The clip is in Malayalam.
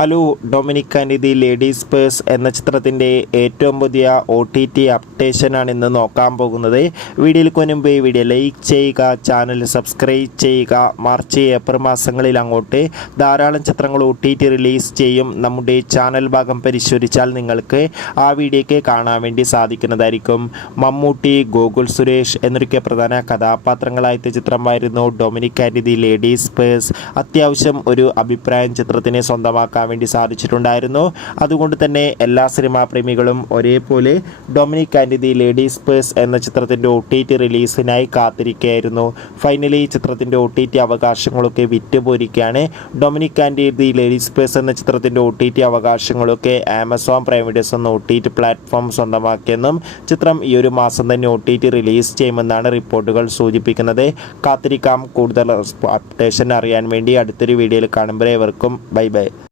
Hello, Dominic and the ladies purse എന്ന ചിത്രത്തിൻ്റെ ഏറ്റവും പുതിയ OTT അപ്ഡേഷനാണ് ഇന്ന് നോക്കാൻ പോകുന്നത്. വീഡിയോയ്ക്ക് മുൻപ് വീഡിയോ ലൈക്ക് ചെയ്യുക, ചാനൽ സബ്സ്ക്രൈബ് ചെയ്യുക. മാർച്ച് ഏപ്രിൽ മാസങ്ങളിൽ അങ്ങോട്ട് ധാരാളം ചിത്രങ്ങൾ OTT റിലീസ് ചെയ്യും. നമ്മുടെ ചാനൽ ഭാഗം പരിശോധിച്ചാൽ നിങ്ങൾക്ക് ആ വീഡിയോയ്ക്ക് കാണാൻ വേണ്ടി സാധിക്കുന്നതായിരിക്കും. മമ്മൂട്ടി, ഗോകുൽ സുരേഷ് എന്നൊക്കെ പ്രധാന കഥാപാത്രങ്ങളായ ചിത്രമായിരുന്നു Dominic and the ladies purse. അത്യാവശ്യം ഒരു അഭിപ്രായം ചിത്രത്തിന് സ്വന്തമാക്കാൻ വേണ്ടി സാധിച്ചിട്ടുണ്ടായിരുന്നു. അതുകൊണ്ട് തന്നെ എല്ലാ സിനിമാ പ്രേമികളും ഒരേപോലെ Dominic and the ladies purse എന്ന ചിത്രത്തിൻ്റെ OTT റിലീസിനായി കാത്തിരിക്കുകയായിരുന്നു. ഫൈനലി ചിത്രത്തിൻ്റെ OTT അവകാശങ്ങളൊക്കെ വിറ്റുപോയിരിക്കുകയാണ്. Dominic and the ladies purse എന്ന ചിത്രത്തിൻ്റെ OTT അവകാശങ്ങളൊക്കെ ആമസോൺ പ്രൈം വീഡിയോസ് എന്ന OTT പ്ലാറ്റ്ഫോം സ്വന്തമാക്കിയെന്നും ചിത്രം ഈ ഒരു മാസം തന്നെ OTT റിലീസ് ചെയ്യുമെന്നാണ് റിപ്പോർട്ടുകൾ സൂചിപ്പിക്കുന്നത്. കാത്തിരിക്കാം. കൂടുതൽ അപ്ഡേഷൻ അറിയാൻ വേണ്ടി അടുത്തൊരു വീഡിയോയിൽ കാണുമ്പോൾ ഏവർക്കും ബൈ ബൈ.